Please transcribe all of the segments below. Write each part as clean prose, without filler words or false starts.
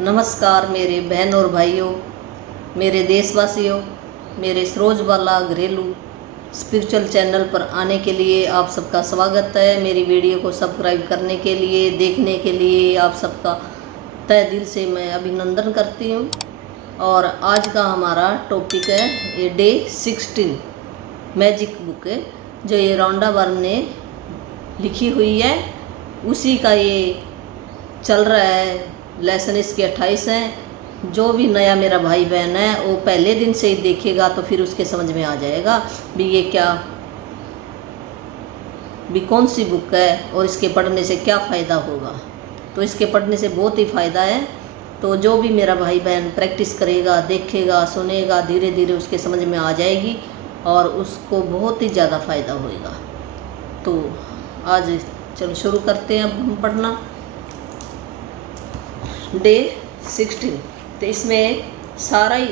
नमस्कार मेरे बहन और भाइयों, मेरे देशवासियों, मेरे रोज़वाला घरेलू स्पिरिचुअल चैनल पर आने के लिए आप सबका स्वागत है। मेरी वीडियो को सब्सक्राइब करने के लिए, देखने के लिए आप सबका तहे दिल से मैं अभिनंदन करती हूँ। और आज का हमारा टॉपिक है ये डे 16 मैजिक बुक है जो ये रॉन्डा बर्न ने लिखी हुई है, उसी का ये चल रहा है। लेसन इसके 28 हैं। जो भी नया मेरा भाई बहन है वो पहले दिन से ही देखेगा तो फिर उसके समझ में आ जाएगा भी ये क्या भी कौन सी बुक है और इसके पढ़ने से क्या फ़ायदा होगा। तो इसके पढ़ने से बहुत ही फ़ायदा है। तो जो भी मेरा भाई बहन प्रैक्टिस करेगा, देखेगा, सुनेगा, धीरे धीरे उसके समझ में आ जाएगी और उसको बहुत ही ज़्यादा फ़ायदा होएगा। तो आज चलो शुरू करते हैं अब हम पढ़ना डे 16। तो इसमें सारा ही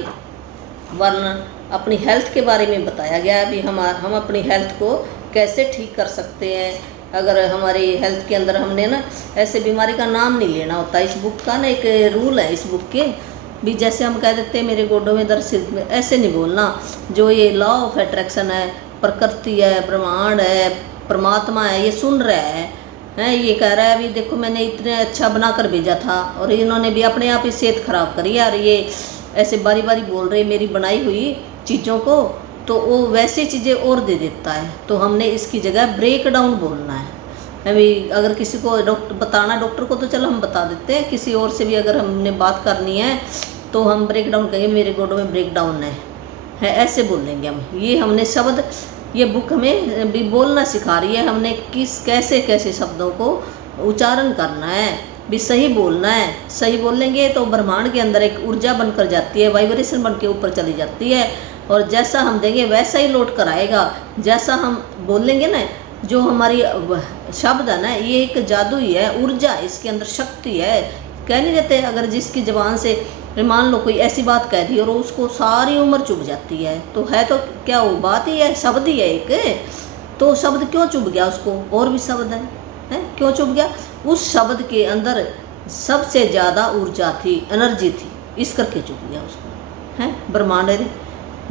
वर्णन अपनी हेल्थ के बारे में बताया गया है। भी हम अपनी हेल्थ को कैसे ठीक कर सकते हैं। अगर हमारी हेल्थ के अंदर हमने ना ऐसे बीमारी का नाम नहीं लेना होता। इस बुक का ना एक रूल है इस बुक के भी, जैसे हम कह देते हैं मेरे गोडों में दर्द, सिर में, ऐसे नहीं बोलना। जो ये लॉ ऑफ अट्रैक्शन है, प्रकृति है, ब्रह्मांड है, परमात्मा है, ये सुन रहा है ये कह रहा है अभी देखो मैंने इतने अच्छा बना कर भेजा था और इन्होंने भी अपने आप ही सेहत खराब करी यार। ये ऐसे बारी बारी बोल रहे मेरी बनाई हुई चीज़ों को, तो वो वैसी चीज़ें और दे देता है। तो हमने इसकी जगह ब्रेक डाउन बोलना है। अभी अगर किसी को डॉक्टर को तो चलो हम बता देते हैं, किसी और से भी अगर हमने बात करनी है तो हम ब्रेक डाउन कहेंगे मेरे गोडों में ब्रेक डाउन है ऐसे बोलेंगे हम। ये हमने शब्द, ये बुक हमें भी बोलना सिखा रही है। हमने कैसे कैसे शब्दों को उच्चारण करना है, भी सही बोलना है। सही बोलेंगे तो ब्रह्मांड के अंदर एक ऊर्जा बनकर जाती है, वाइब्रेशन बन के ऊपर चली जाती है और जैसा हम देंगे वैसा ही लौट कर आएगा। जैसा हम बोलेंगे ना, जो हमारी शब्द है ना, ये एक जादू ही है, ऊर्जा, इसके अंदर शक्ति है। कह नहीं देते अगर जिसकी ज़बान से मान लो कोई ऐसी बात कह दी और उसको सारी उम्र चुभ जाती है, तो है तो क्या वो बात ही है, शब्द ही है एक। तो शब्द क्यों चुभ गया उसको, और भी शब्द है क्यों चुभ गया? उस शब्द के अंदर सबसे ज़्यादा ऊर्जा थी, एनर्जी थी, इस करके चुभ गया उसको है। ब्रह्मांड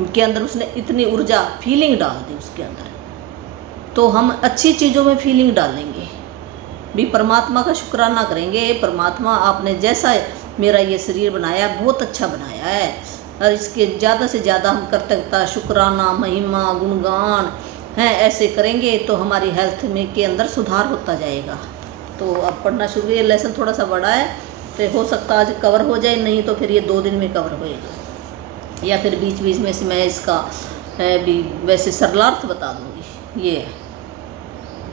के अंदर उसने इतनी ऊर्जा, फीलिंग डाल दी उसके अंदर। तो हम अच्छी चीज़ों में फीलिंग डालेंगे भी, परमात्मा का शुक्राना करेंगे। परमात्मा आपने जैसा मेरा ये शरीर बनाया बहुत अच्छा बनाया है और इसके ज़्यादा से ज़्यादा हम कृतज्ञता, शुक्राना, महिमा, गुणगान ऐसे करेंगे तो हमारी हेल्थ में के अंदर सुधार होता जाएगा। तो अब पढ़ना शुरू। ये लेसन थोड़ा सा बड़ा है तो हो सकता आज कवर हो जाए, नहीं तो फिर ये 2 दिन में कवर होएगा या फिर बीच बीच में से मैं इसका भी वैसे सरलार्थ बता दूँगी। ये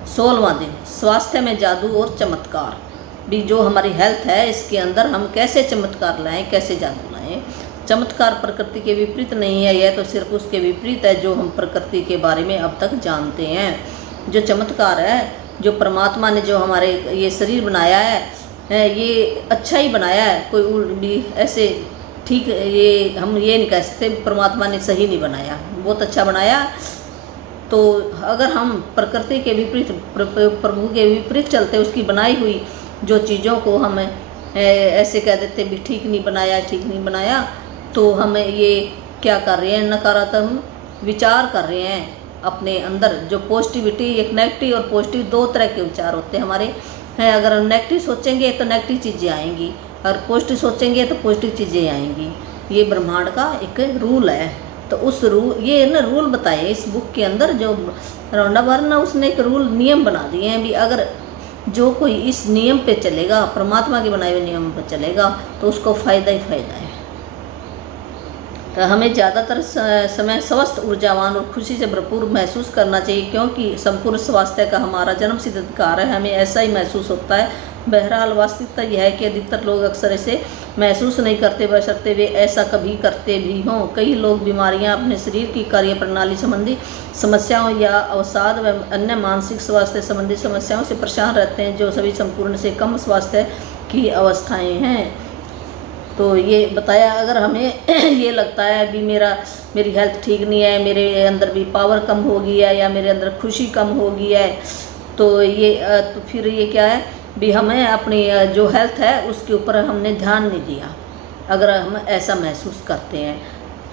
16वां दिन, स्वास्थ्य में जादू और चमत्कार। भी जो हमारी हेल्थ है इसके अंदर हम कैसे चमत्कार लाएं, कैसे जादू लाएं। चमत्कार प्रकृति के विपरीत नहीं है, यह तो सिर्फ उसके विपरीत है जो हम प्रकृति के बारे में अब तक जानते हैं। जो चमत्कार है, जो परमात्मा ने जो हमारे ये शरीर बनाया है ये अच्छा ही बनाया है। कोई भी ऐसे ठीक ये हम ये नहीं कह सकते परमात्मा ने सही नहीं बनाया, बहुत अच्छा बनाया। तो अगर हम प्रकृति के विपरीत, प्रभु के विपरीत चलते, उसकी बनाई हुई जो चीज़ों को हम ऐसे कह देते भी ठीक नहीं बनाया, ठीक नहीं बनाया, तो हम ये क्या कर रहे हैं, नकारात्मक विचार कर रहे हैं अपने अंदर। जो पॉजिटिविटी, एक नेगेटिव और पॉजिटिव 2 तरह के विचार होते हैं हमारे हैं। अगर हम नेगेटिव सोचेंगे तो नेगेटिव चीज़ें आएंगी और पॉजिटिव सोचेंगे तो पॉजिटिव चीज़ें आएंगी। ये ब्रह्मांड का एक रूल है। तो उस ये ना रूल बताए इस बुक के अंदर, जो रॉन्डा बर्न है उसने एक रूल, नियम बना दिए हैं भी अगर जो कोई इस नियम पे चलेगा, परमात्मा के बनाए हुए नियम पे चलेगा, तो उसको फ़ायदा ही फ़ायदा है। तो हमें ज़्यादातर समय स्वस्थ, ऊर्जावान और खुशी से भरपूर महसूस करना चाहिए, क्योंकि संपूर्ण स्वास्थ्य का हमारा जन्मसिद्ध अधिकार है। हमें ऐसा ही महसूस होता है। बहरहाल वास्तविकता यह है कि अधिकतर लोग अक्सर ऐसे महसूस नहीं करते, बशर्ते वे ऐसा कभी करते भी हों। कई लोग बीमारियां, अपने शरीर की कार्यप्रणाली संबंधी समस्याओं या अवसाद व अन्य मानसिक स्वास्थ्य संबंधी समस्याओं से परेशान रहते हैं, जो सभी संपूर्ण से कम स्वास्थ्य की अवस्थाएं हैं। तो ये बताया अगर हमें ये लगता है भी मेरी हेल्थ ठीक नहीं है, मेरे अंदर भी पावर कम हो गई है या मेरे अंदर खुशी कम हो गई है, तो फिर ये क्या है भी हमें अपनी जो हेल्थ है उसके ऊपर हमने ध्यान नहीं दिया। अगर हम ऐसा महसूस करते हैं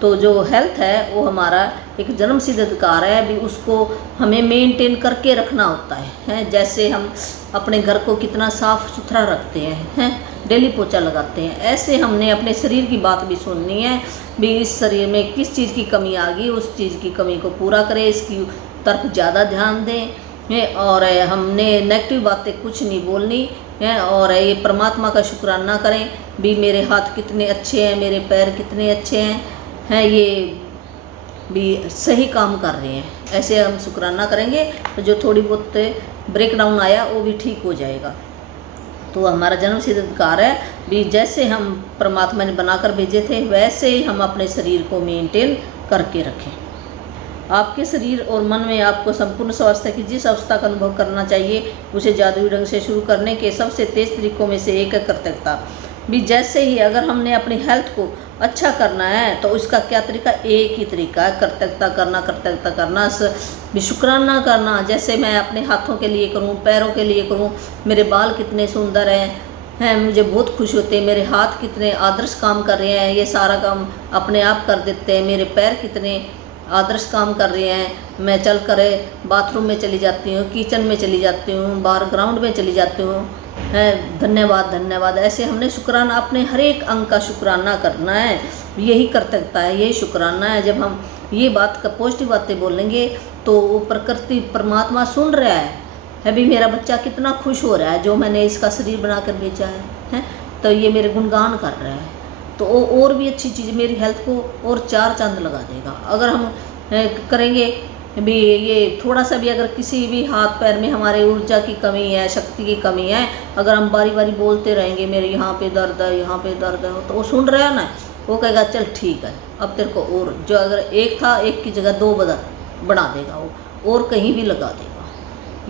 तो जो हेल्थ है वो हमारा एक जन्मसिद्ध अधिकार है, भी उसको हमें मेंटेन करके रखना होता है। जैसे हम अपने घर को कितना साफ सुथरा रखते हैं, डेली पोछा लगाते हैं, ऐसे हमने अपने शरीर की बात भी सुननी है। भी इस शरीर में किस चीज़ की कमी आ गई, उस चीज़ की कमी को पूरा करें, इसकी तरफ ज़्यादा ध्यान दें। और हमने नेगेटिव बातें कुछ नहीं बोलनी है। और ये परमात्मा का शुक्राना करें भी मेरे हाथ कितने अच्छे हैं, मेरे पैर कितने अच्छे हैं, ये भी सही काम कर रहे हैं। ऐसे हम शुक्राना करेंगे तो जो थोड़ी बहुत ब्रेकडाउन आया वो भी ठीक हो जाएगा। तो हमारा जन्मसिद्ध अधिकार है भी जैसे हम परमात्मा ने बनाकर भेजे थे वैसे ही हम अपने शरीर को मेंटेन करके रखें। आपके शरीर और मन में आपको संपूर्ण स्वास्थ्य की जिस अवस्था का अनुभव करना चाहिए उसे जादुई ढंग से शुरू करने के सबसे तेज तरीकों में से एक है कृतज्ञता। भी जैसे ही अगर हमने अपनी हेल्थ को अच्छा करना है तो उसका क्या तरीका, एक ही तरीका है, कृतज्ञता करना, कृतज्ञता करना, भी शुक्राना करना। जैसे मैं अपने हाथों के लिए करूं, पैरों के लिए करूं, मेरे बाल कितने सुंदर हैं, मुझे बहुत खुश होते हैं, मेरे हाथ कितने आदर्श काम कर रहे हैं, ये सारा काम अपने आप कर देते हैं, मेरे पैर कितने आदर्श काम कर रहे हैं, मैं चल कर बाथरूम में चली जाती हूँ, किचन में चली जाती हूँ, बाहर ग्राउंड में चली जाती हूँ, धन्यवाद धन्यवाद। ऐसे हमने शुक्राना अपने हर एक अंग का शुक्राना करना है। यही कृतज्ञता है, यही शुक्राना है। जब हम ये बात का पॉजिटिव बातें बोलेंगे तो वो प्रकृति परमात्मा सुन रहा है भी मेरा बच्चा कितना खुश हो रहा है जो मैंने इसका शरीर बना कर भेजा है, तो ये मेरे गुणगान कर रहा है, तो वो और भी अच्छी चीज़ मेरी हेल्थ को और चार चांद लगा देगा। अगर हम करेंगे भी ये थोड़ा सा भी, अगर किसी भी हाथ पैर में हमारे ऊर्जा की कमी है, शक्ति की कमी है, अगर हम बारी बारी बोलते रहेंगे मेरे यहाँ पे दर्द है, यहाँ पे दर्द है, तो वो सुन रहा है ना, वो कहेगा चल ठीक है अब तेरे को, और जो अगर एक था एक की जगह दो बना देगा वो, और कहीं भी लगा देगा।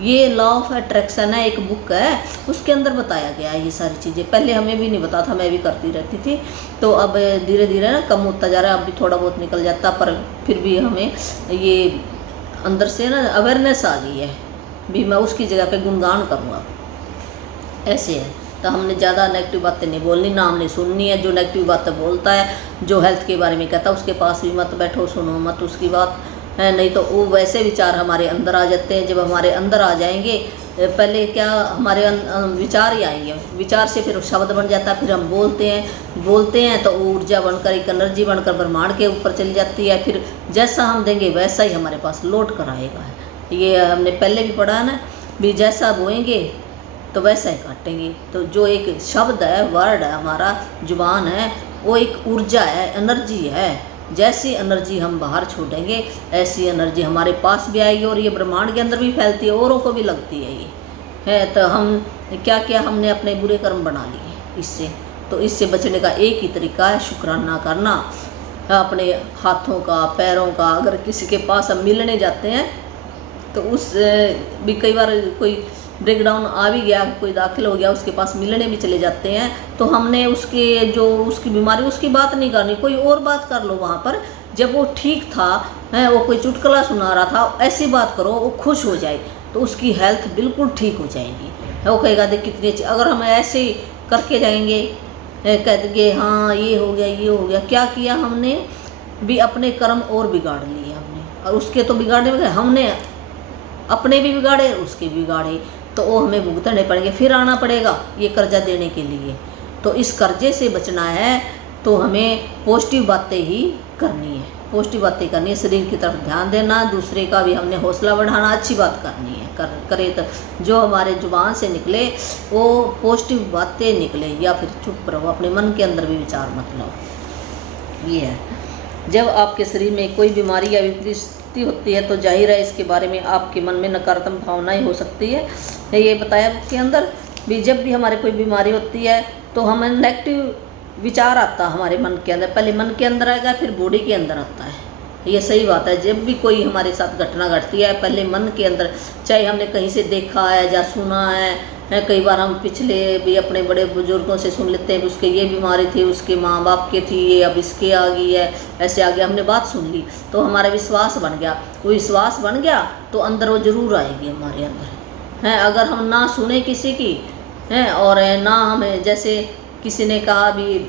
ये लॉ ऑफ अट्रैक्शन है, एक बुक है, उसके अंदर बताया गया है ये सारी चीज़ें। पहले हमें भी नहीं पता था, मैं भी करती रहती थी, तो अब धीरे धीरे ना कम होता जा रहा है, अब भी थोड़ा बहुत निकल जाता, पर फिर भी हमें ये अंदर से ना अवेयरनेस आ गई है भी मैं उसकी जगह पे गुणगान करूँगा। ऐसे है तो हमने ज़्यादा नेगेटिव बातें नहीं बोलनी, ना हमने सुननी है। जो नेगेटिव बातें बोलता है, जो हेल्थ के बारे में कहता है, उसके पास भी मत बैठो, सुनो मत उसकी बात है, नहीं तो वो वैसे विचार हमारे अंदर आ जाते हैं। जब हमारे अंदर आ जाएंगे, पहले क्या हमारे विचार ही आएंगे, विचार से फिर शब्द बन जाता है, फिर हम बोलते हैं तो ऊर्जा बनकर एक एनर्जी बनकर ब्रह्मांड के ऊपर चली जाती है। फिर जैसा हम देंगे वैसा ही हमारे पास लौट कर आएगा। ये हमने पहले भी पढ़ा है ना, भी जैसा बोएंगे तो वैसा ही काटेंगे। तो जो एक शब्द है, वर्ड है, हमारा जुबान है, वो एक ऊर्जा है, एनर्जी है। जैसी एनर्जी हम बाहर छोड़ेंगे ऐसी एनर्जी हमारे पास भी आएगी, और ये ब्रह्मांड के अंदर भी फैलती है, औरों को भी लगती है। ये है तो हम क्या क्या हमने अपने बुरे कर्म बना लिए इससे, तो इससे बचने का एक ही तरीका है शुक्राना करना। अपने हाथों का, पैरों का, अगर किसी के पास हम मिलने जाते हैं तो उस भी कई बार कोई ब्रेकडाउन आ भी गया, कोई दाखिल हो गया, उसके पास मिलने भी चले जाते हैं, तो हमने उसके जो उसकी बीमारी उसकी बात नहीं करनी, कोई और बात कर लो वहाँ पर। जब वो ठीक था, वो कोई चुटकुला सुना रहा था, ऐसी बात करो वो खुश हो जाए तो उसकी हेल्थ बिल्कुल ठीक हो जाएगी। वो कहेगा देख कितनी अच्छी। अगर हम ऐसे करके जाएंगे, कह देंगे हाँ ये हो गया, ये हो गया, क्या किया हमने भी, अपने कर्म और बिगाड़ लिए हमने, और उसके तो बिगाड़ने में हमने अपने भी बिगाड़े, उसके भी बिगाड़े, तो वो हमें भुगतने पड़ेंगे, फिर आना पड़ेगा ये कर्जा देने के लिए। तो इस कर्जे से बचना है तो हमें पॉजिटिव बातें ही करनी है, पॉजिटिव बातें करनी है, शरीर की तरफ ध्यान देना, दूसरे का भी हमने हौसला बढ़ाना, अच्छी बात करनी है। करे तो जो हमारे जुबान से निकले वो पॉजिटिव बातें निकले, या फिर चुप रहो, अपने मन के अंदर भी विचार मत लो। ये है, जब आपके शरीर में कोई बीमारी या विपरीत होती है तो जाहिर है इसके बारे में आपके मन में नकारात्मक भावनाएं हो सकती है। ये बताया के अंदर भी, जब भी हमारे कोई बीमारी होती है तो हमें नेगेटिव विचार आता है हमारे मन के अंदर, पहले मन के अंदर आएगा फिर बॉडी के अंदर आता है। ये सही बात है, जब भी कोई हमारे साथ घटना घटती है पहले मन के अंदर, चाहे हमने कहीं से देखा है या सुना है, कई बार हम पिछले भी अपने बड़े बुजुर्गों से सुन लेते हैं कि उसके ये बीमारी थी, उसके माँ बाप के थी, ये अब इसके आ गई है, ऐसे आ गया, हमने बात सुन ली तो हमारा विश्वास बन गया। वो विश्वास बन गया तो अंदर वो जरूर आएगी हमारे अंदर है। अगर हम ना सुने किसी की हैं। और ना हमें, जैसे किसी ने कहा भी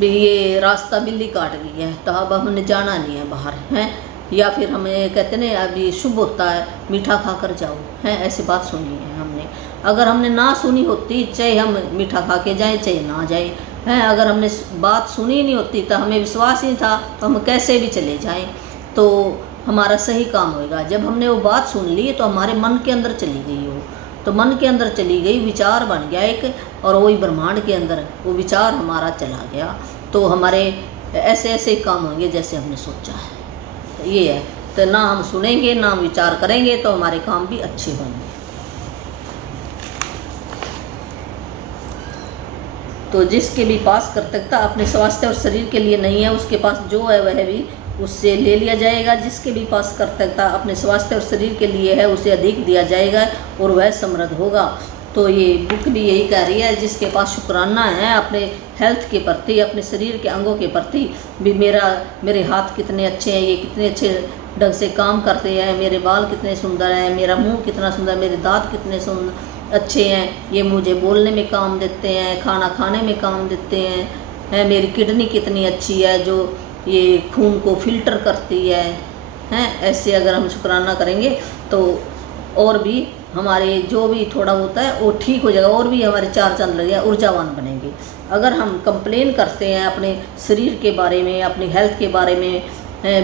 ये रास्ता बिल्ली काट गई है तो अब हमने जाना नहीं है बाहर, हैं। या फिर हमें कहते ना अभी शुभ होता है मीठा खा कर जाओ, हैं। ऐसी बात सुनी है हमने। अगर हमने ना सुनी होती, चाहे हम मीठा खा के जाएं चाहे ना जाए, हैं। अगर हमने बात सुनी नहीं होती तो हमें विश्वास ही था तो हम कैसे भी चले जाएं तो हमारा सही काम होएगा। जब हमने वो बात सुन ली तो हमारे मन के अंदर चली गई वो, तो मन के अंदर चली गई, विचार बन गया एक, और वही ब्रह्मांड के अंदर वो विचार हमारा चला गया। तो हमारे ऐसे ऐसे काम होंगे जैसे हमने सोचा है। ये है, तो ना हम सुनेंगे ना हम विचार करेंगे तो हमारे काम भी अच्छे होंगे। तो जिसके भी पास कृतज्ञता अपने स्वास्थ्य और शरीर के लिए नहीं है, उसके पास जो है वह भी उससे ले लिया जाएगा। जिसके भी पास कृतज्ञता अपने स्वास्थ्य और शरीर के लिए है, उसे अधिक दिया जाएगा और वह समृद्ध होगा। तो ये बुक भी यही कह रही है, जिसके पास शुक्राना है अपने हेल्थ के प्रति, अपने शरीर के अंगों के प्रति भी, मेरे हाथ कितने अच्छे हैं, ये कितने अच्छे ढंग से काम करते हैं, मेरे बाल कितने सुंदर हैं, मेरा मुंह कितना सुंदर, मेरे दांत कितने अच्छे हैं, ये मुझे बोलने में काम देते हैं, खाना खाने में काम देते हैं, मेरी किडनी कितनी अच्छी है जो ये खून को फिल्टर करती है, हैं। ऐसे अगर हम शुक्राना करेंगे तो और भी हमारे जो भी थोड़ा होता है वो ठीक हो जाएगा, और भी हमारे चार चांद लगे, ऊर्जावान बनेंगे। अगर हम कंप्लेन करते हैं अपने शरीर के बारे में, अपनी हेल्थ के बारे में,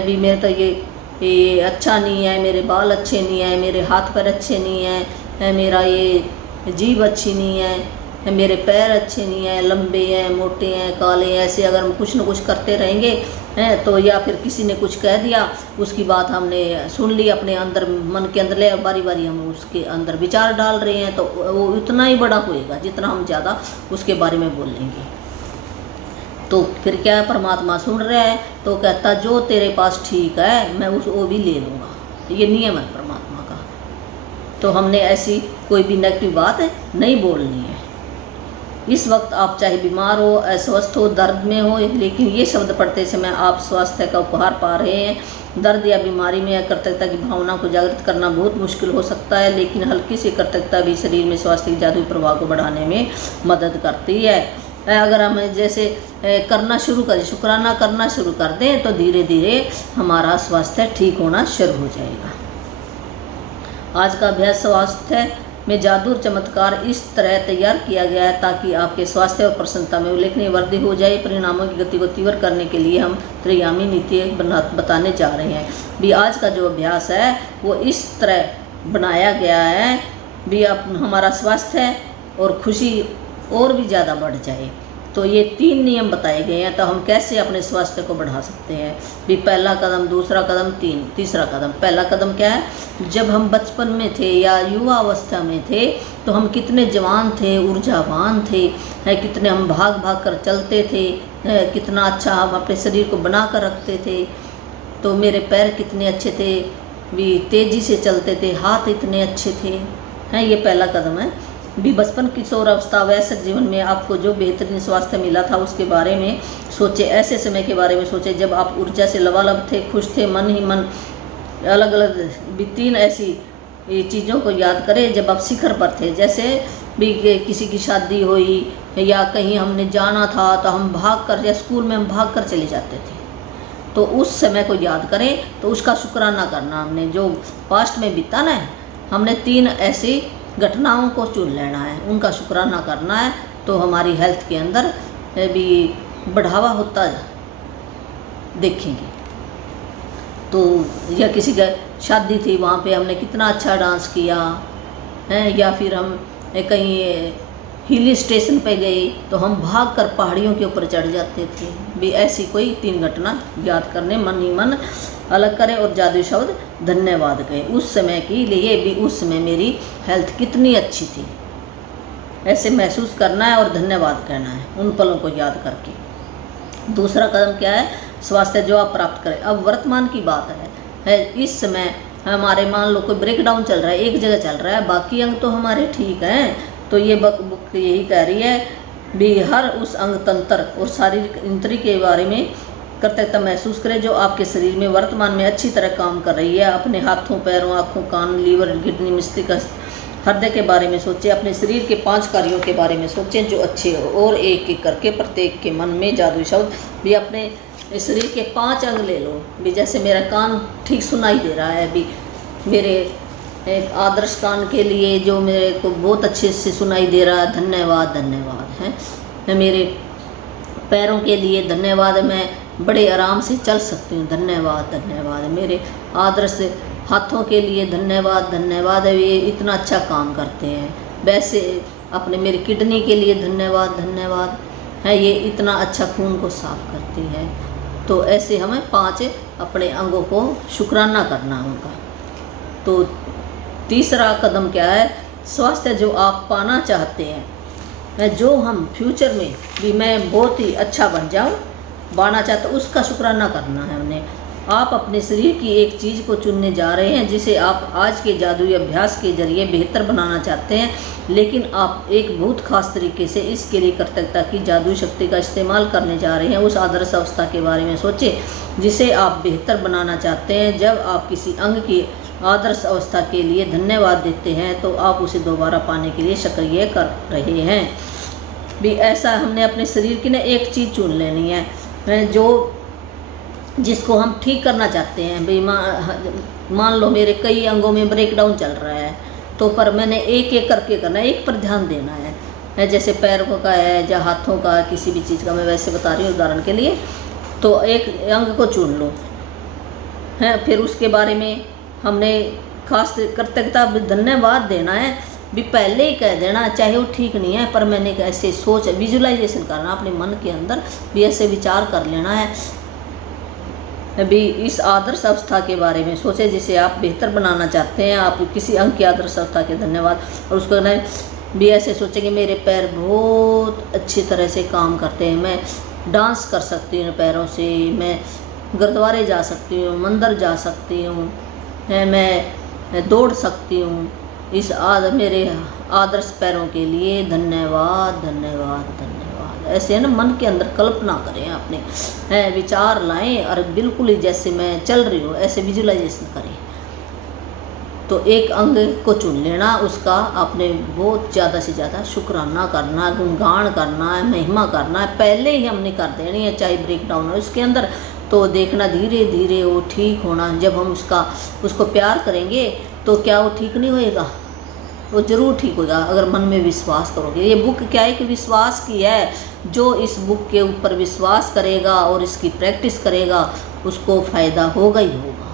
भी मेरे तो ये अच्छा नहीं है, मेरे बाल अच्छे नहीं है, मेरे हाथ पैर अच्छे नहीं है, मेरा ये जीभ अच्छी नहीं है, मेरे पैर अच्छे नहीं हैं, लंबे हैं, मोटे हैं, काले हैं, ऐसे अगर हम कुछ न कुछ करते रहेंगे, हैं, तो या फिर किसी ने कुछ कह दिया, उसकी बात हमने सुन ली, अपने अंदर मन के अंदर ले, बारी बारी हम उसके अंदर विचार डाल रहे हैं, तो वो उतना ही बड़ा होएगा जितना हम ज़्यादा उसके बारे में बोलेंगे। तो फिर क्या है, परमात्मा सुन रहा है तो कहता जो तेरे पास ठीक है मैं वो भी ले लूँगा। ये नियम है परमात्मा का। तो हमने ऐसी कोई भी नेगेटिव बात नहीं बोलनी है। इस वक्त आप चाहे बीमार हो, अस्वस्थ हो, दर्द में हो, लेकिन ये शब्द पढ़ते समय आप स्वास्थ्य का उपहार पा रहे हैं। दर्द या बीमारी में कृतज्ञता की भावना को जागृत करना बहुत मुश्किल हो सकता है, लेकिन हल्की सी कृतज्ञता भी शरीर में स्वास्थ्य के जादुई प्रभाव को बढ़ाने में मदद करती है। अगर हम जैसे करना शुरू करें, शुक्राना करना शुरू कर दें, तो धीरे धीरे हमारा स्वास्थ्य ठीक होना शुरू हो जाएगा। आज का अभ्यास स्वास्थ्य में जादू चमत्कार इस तरह तैयार किया गया है ताकि आपके स्वास्थ्य और प्रसन्नता में उल्लेखनीय वृद्धि हो जाए। परिणामों की गति को तीव्र करने के लिए हम त्रयामी नीति बताने जा रहे हैं। भी आज का जो अभ्यास है वो इस तरह बनाया गया है भी हमारा स्वास्थ्य और खुशी और भी ज़्यादा बढ़ जाए। तो ये 3 नियम बताए गए हैं, तो हम कैसे अपने स्वास्थ्य को बढ़ा सकते हैं। भी पहला कदम, दूसरा कदम, तीसरा कदम। पहला कदम क्या है, जब हम बचपन में थे या युवा अवस्था में थे तो हम कितने जवान थे, ऊर्जावान थे, कितने हम भाग भाग कर चलते थे, कितना अच्छा हम अपने शरीर को बना कर रखते थे। तो मेरे पैर कितने अच्छे थे, भी तेज़ी से चलते थे, हाथ इतने अच्छे थे, हैं। ये पहला कदम है। भी बचपन किशोर अवस्था वयस्क जीवन में आपको जो बेहतरीन स्वास्थ्य मिला था उसके बारे में सोचे। ऐसे समय के बारे में सोचे जब आप ऊर्जा से लबालब थे, खुश थे, मन ही मन। अलग अलग भी 3 ऐसी चीज़ों को याद करें जब आप शिखर पर थे। जैसे भी किसी की शादी हुई या कहीं हमने जाना था तो हम भाग कर, या स्कूल में हम भाग कर चले जाते थे, तो उस समय को याद करें, तो उसका शुक्राना करना। हमने जो पास्ट में बीता ना, हमने 3 ऐसी घटनाओं को चुन लेना है, उनका शुक्राना करना है, तो हमारी हेल्थ के अंदर भी बढ़ावा होता देखेंगे। तो या किसी का शादी थी, वहाँ पे हमने कितना अच्छा डांस किया है, या फिर हम कहीं हिल स्टेशन पे गए तो हम भाग कर पहाड़ियों के ऊपर चढ़ जाते थे। भी ऐसी कोई 3 घटना याद करने, मन ही मन अलग करें और जादुई शब्द धन्यवाद कहें। उस समय के लिए भी, उस समय मेरी हेल्थ कितनी अच्छी थी, ऐसे महसूस करना है और धन्यवाद कहना है उन पलों को याद करके। दूसरा कदम क्या है, स्वास्थ्य जो आप प्राप्त करें। अब वर्तमान की बात है इस समय हमारे मान लो कोई ब्रेकडाउन चल रहा है, एक जगह चल रहा है, बाकी अंग तो हमारे ठीक हैं। तो ये बुक यही कह रही है भी हर उस अंग तंत्र और शारीरिक इंद्रिय के बारे में कृतज्ञता महसूस करें जो आपके शरीर में वर्तमान में अच्छी तरह काम कर रही है। अपने हाथों, पैरों, आँखों, कान, लीवर, किडनी, मस्तिष्क, हृदय के बारे में सोचें, अपने शरीर के 5 कार्यों के बारे में सोचें जो अच्छे हो, और एक एक करके प्रत्येक के मन में जादुई शब्द भी अपने शरीर के 5 अंग ले लो भी। जैसे मेरा कान ठीक सुनाई दे रहा है भी, मेरे एक आदर्श कान के लिए जो मेरे को बहुत अच्छे से सुनाई दे रहा है, धन्यवाद धन्यवाद है। मेरे पैरों के लिए धन्यवाद, मैं बड़े आराम से चल सकती हूँ, धन्यवाद धन्यवाद। मेरे आदर्श हाथों के लिए धन्यवाद धन्यवाद, ये इतना अच्छा काम करते हैं। वैसे अपने मेरी किडनी के लिए धन्यवाद धन्यवाद है, ये इतना अच्छा खून को साफ करती है। तो ऐसे हमें 5 अपने अंगों को शुक्राना करना होगा। तो तीसरा कदम क्या है, स्वास्थ्य जो आप पाना चाहते हैं, जो हम फ्यूचर में भी मैं बहुत ही अच्छा बन जाऊँ, बाना चाहता हूँ, उसका शुक्राना करना है हमने। आप अपने शरीर की एक चीज़ को चुनने जा रहे हैं जिसे आप आज के जादुई अभ्यास के जरिए बेहतर बनाना चाहते हैं, लेकिन आप एक बहुत खास तरीके से इसके लिए कृतज्ञता की जादुई शक्ति का इस्तेमाल करने जा रहे हैं। उस आदर्श अवस्था के बारे में सोचें जिसे आप बेहतर बनाना चाहते हैं। जब आप किसी अंग की आदर्श अवस्था के लिए धन्यवाद देते हैं तो आप उसे दोबारा पाने के लिए सक्रिय कर रहे हैं भी। ऐसा हमने अपने शरीर की ना एक चीज़ चुन लेनी है जो जिसको हम ठीक करना चाहते हैं भाई। मान लो मेरे कई अंगों में ब्रेकडाउन चल रहा है, तो पर मैंने एक एक करके करना है, एक पर ध्यान देना है। जैसे पैरों का है या हाथों का, किसी भी चीज़ का मैं वैसे बता रही हूँ उदाहरण के लिए। तो एक अंग को चुन लो है, फिर उसके बारे में हमने खास कृतज्ञता धन्यवाद देना है भी। पहले ही कह देना, चाहे वो ठीक नहीं है पर मैंने ऐसे सोच विजुलाइजेशन करना अपने मन के अंदर भी, ऐसे विचार कर लेना है भी। इस आदर्श अवस्था के बारे में सोचें जिसे आप बेहतर बनाना चाहते हैं। आप किसी अंग की आदर्श अवस्था के धन्यवाद, और उसको भी ऐसे सोचें कि मेरे पैर बहुत अच्छी तरह से काम करते हैं, मैं डांस कर सकती हूँ पैरों से, मैं गुरुद्वारे जा सकती हूँ, मंदिर जा सकती हूँ, मैं दौड़ सकती हूँ। इस मेरे आदर्श पैरों के लिए धन्यवाद धन्यवाद धन्यवाद। ऐसे है ना, मन के अंदर कल्पना करें अपने, विचार लाएं और बिल्कुल ही जैसे मैं चल रही हूँ ऐसे विजुलाइजेशन करें। तो एक अंग को चुन लेना, उसका आपने बहुत ज़्यादा से ज़्यादा शुक्राना करना, गुणगान करना है, महिमा करना है। पहले ही हमने कर देनी है, चाहे ब्रेकडाउन हो उसके अंदर, तो देखना धीरे धीरे वो ठीक होना। जब हम उसको प्यार करेंगे तो क्या वो ठीक नहीं होएगा? वो ज़रूर ठीक होगा अगर मन में विश्वास करोगे। ये बुक क्या है कि विश्वास की है। जो इस बुक के ऊपर विश्वास करेगा और इसकी प्रैक्टिस करेगा उसको फ़ायदा होगा ही होगा,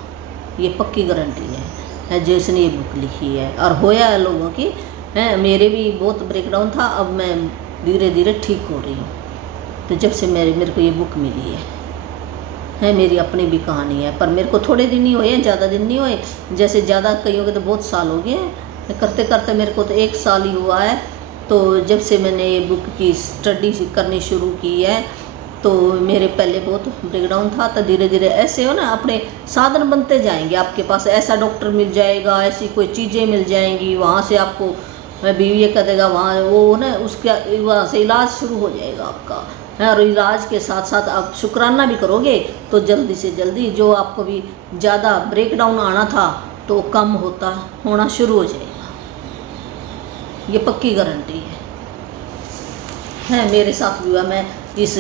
ये पक्की गारंटी है जिसने ये बुक लिखी है। और होया है लोगों की, मेरे भी बहुत ब्रेकडाउन था, अब मैं धीरे धीरे ठीक हो रही हूँ। तो जब से मेरे को ये बुक मिली है मेरी अपनी भी कहानी है। पर मेरे को थोड़े दिन ही हुए हैं, ज़्यादा दिन नहीं हुए। जैसे ज़्यादा कईयों के तो बहुत साल हो गए हैं, करते करते मेरे को तो 1 साल ही हुआ है। तो जब से मैंने ये बुक की स्टडी करनी शुरू की है, तो मेरे पहले बहुत ब्रेकडाउन था। तो धीरे धीरे ऐसे हो ना, अपने साधन बनते जाएंगे आपके पास। ऐसा डॉक्टर मिल जाएगा, ऐसी कोई चीज़ें मिल जाएंगी, वहाँ से आपको बीवी ये कह देगा, वहाँ वो ना उसका वहाँ से इलाज शुरू हो जाएगा आपका है। और इलाज के साथ साथ आप शुक्राना भी करोगे तो जल्दी से जल्दी जो आपको भी ज़्यादा ब्रेकडाउन आना था तो कम होना शुरू हो जाएगा। ये पक्की गारंटी है मेरे साथ भी हुआ। मैं इस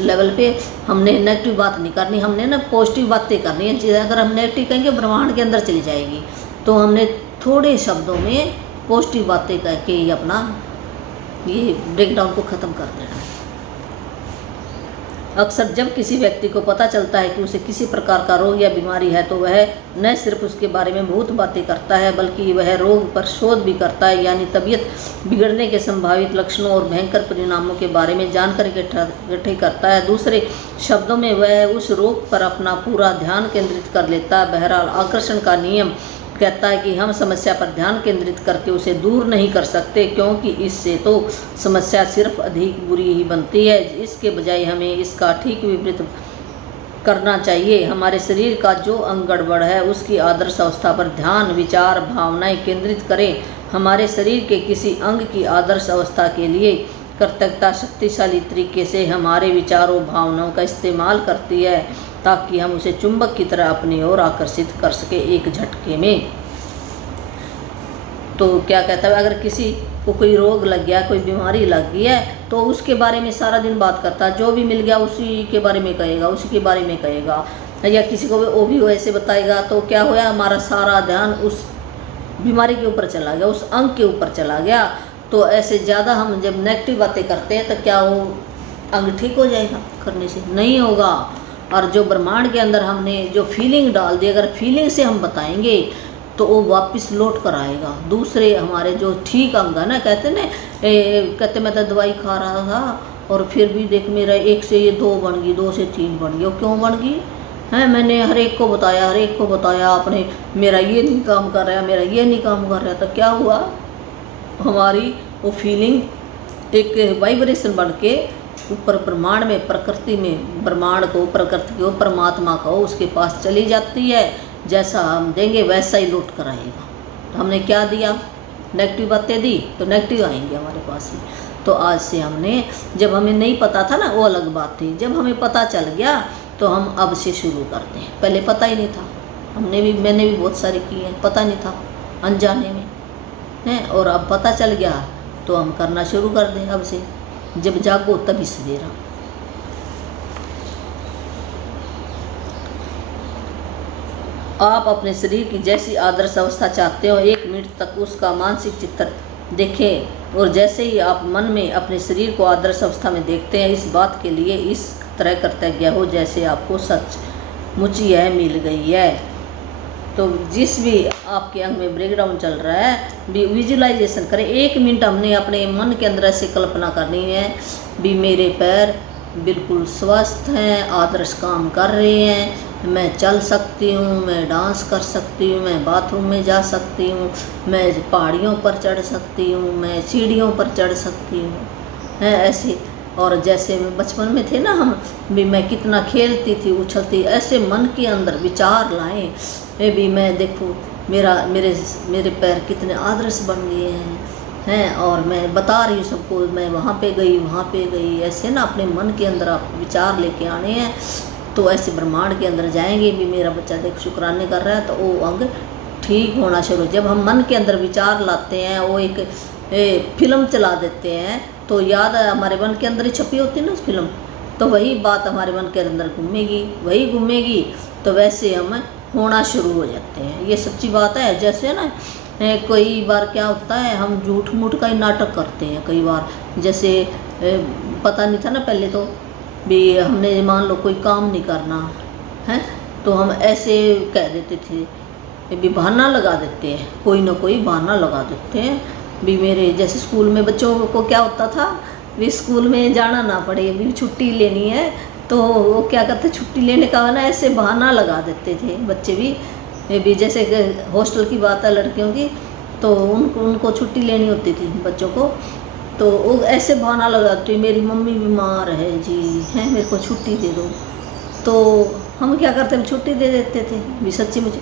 लेवल पे हमने नेगेटिव बात नहीं करनी, हमने ना पॉजिटिव बातें करनी है। अगर हम नेगेटिव कहेंगे ब्रह्मांड के अंदर चली जाएगी, तो हमने थोड़े शब्दों में पॉजिटिव बातें कह के ही अपना ये ब्रेकडाउन को ख़त्म कर देना है। अक्सर जब किसी व्यक्ति को पता चलता है कि उसे किसी प्रकार का रोग या बीमारी है, तो वह न सिर्फ उसके बारे में बहुत बातें करता है बल्कि वह रोग पर शोध भी करता है, यानी तबीयत बिगड़ने के संभावित लक्षणों और भयंकर परिणामों के बारे में जानकारी इकट्ठी करता है। दूसरे शब्दों में वह उस रोग पर अपना पूरा ध्यान केंद्रित कर लेता है। बहरहाल आकर्षण का नियम कहता है कि हम समस्या पर ध्यान केंद्रित करके उसे दूर नहीं कर सकते, क्योंकि इससे तो समस्या सिर्फ अधिक बुरी ही बनती है। इसके बजाय हमें इसका ठीक विपरीत करना चाहिए। हमारे शरीर का जो अंग गड़बड़ है उसकी आदर्श अवस्था पर ध्यान, विचार, भावनाएं केंद्रित करें। हमारे शरीर के किसी अंग की आदर्श अवस्था के लिए कृतज्ञता शक्तिशाली तरीके से हमारे विचारों भावनाओं का इस्तेमाल करती है, ताकि हम उसे चुंबक की तरह अपनी ओर आकर्षित कर सके एक झटके में। तो क्या कहता है, अगर किसी को कोई रोग लग गया, कोई बीमारी लग गई है, तो उसके बारे में सारा दिन बात करता है। जो भी मिल गया उसी के बारे में कहेगा, उसी के बारे में कहेगा, या किसी को वो भी वैसे बताएगा। तो क्या हुआ, हमारा सारा ध्यान उस बीमारी के ऊपर चला गया, उस अंग के ऊपर चला गया। तो ऐसे ज़्यादा हम जब नेगेटिव बातें करते हैं तो क्या वो अंग ठीक हो जाएगा? करने से नहीं होगा। और जो ब्रह्मांड के अंदर हमने जो फीलिंग डाल दी, अगर फीलिंग से हम बताएंगे तो वो वापस लौट कर आएगा। दूसरे हमारे जो ठीक अंग है ना, कहते मैं तो दवाई खा रहा था और फिर भी देख मेरा 1 से ये 2 बन गई, 2 से 3 बन गई। और क्यों बन गई है? मैंने हर एक को बताया आपने, मेरा ये नहीं काम कर रहा, मेरा ये नहीं काम कर रहा। तो क्या हुआ, हमारी वो फीलिंग एक वाइब्रेशन बन के ऊपर ब्रह्मांड में, प्रकृति में, ब्रह्मांड को, प्रकृति को, परमात्मा को, उसके पास चली जाती है। जैसा हम देंगे वैसा ही लौट कर आएगा। तो हमने क्या दिया? नेगेटिव बातें दी तो नेगेटिव आएंगे हमारे पास ही। तो आज से हमने, जब हमें नहीं पता था ना वो अलग बात थी, जब हमें पता चल गया तो हम अब से शुरू करते हैं। पहले पता ही नहीं था, मैंने भी बहुत सारे किए हैं, पता नहीं था, अनजाने में है। और अब पता चल गया तो हम करना शुरू कर दें अब से। जब जागो तभी सवेरा। आप अपने शरीर की जैसी आदर्श अवस्था चाहते हो, 1 मिनट तक उसका मानसिक चित्र देखें। और जैसे ही आप मन में अपने शरीर को आदर्श अवस्था में देखते हैं, इस बात के लिए इस तरह कृतज्ञ हो जैसे आपको सच मुची है मिल गई है। तो जिस भी आपके अंग में ब्रेकडाउन चल रहा है, विजुलाइजेशन करें। 1 मिनट हमने अपने मन के अंदर ऐसे कल्पना करनी है भी मेरे पैर बिल्कुल स्वस्थ हैं, आदर्श काम कर रहे हैं, मैं चल सकती हूँ, मैं डांस कर सकती हूँ, मैं बाथरूम में जा सकती हूँ, मैं पहाड़ियों पर चढ़ सकती हूँ, मैं सीढ़ियों पर चढ़ सकती हूँ, है ऐसे। और जैसे बचपन में थे ना हम भी, मैं कितना खेलती थी, उछलती, ऐसे मन के अंदर विचार लाएं भी मैं देखूँ मेरे पैर कितने आदर्श बन गए हैं, और मैं बता रही हूँ सबको, मैं वहाँ पे गई, ऐसे ना अपने मन के अंदर आप विचार लेके आने हैं। तो ऐसे ब्रह्मांड के अंदर जाएंगे भी मेरा बच्चा देख शुक्राने कर रहा है, तो वो अंग ठीक होना शुरू। जब हम मन के अंदर विचार लाते हैं, वो एक फिल्म चला देते हैं, तो याद है हमारे मन के अंदर ही छपी होती है ना उस फिल्म, तो वही बात हमारे मन के अंदर घूमेगी, तो वैसे हम होना शुरू हो जाते हैं। ये सच्ची बात है। जैसे ना कई बार क्या होता है, हम झूठ मूठ का ही नाटक करते हैं कई बार। जैसे पता नहीं था ना पहले, तो भी हमने मान लो कोई काम नहीं करना है, तो हम ऐसे कह देते थे भी, बहाना लगा देते हैं, कोई ना कोई बहाना लगा देते हैं भी। मेरे जैसे स्कूल में बच्चों को क्या होता था भी, स्कूल में जाना ना पड़े, भी छुट्टी लेनी है, तो वो क्या करते, छुट्टी लेने का ना ऐसे बहाना लगा देते थे बच्चे भी। जैसे हॉस्टल की बात है लड़कियों की, तो उनको छुट्टी लेनी होती थी बच्चों को, तो वो ऐसे बहाना लगाते, मेरी मम्मी बीमार है जी, हैं मेरे को छुट्टी दे दो। तो हम क्या करते, हम छुट्टी दे देते थे भी सच्ची मुच्ची,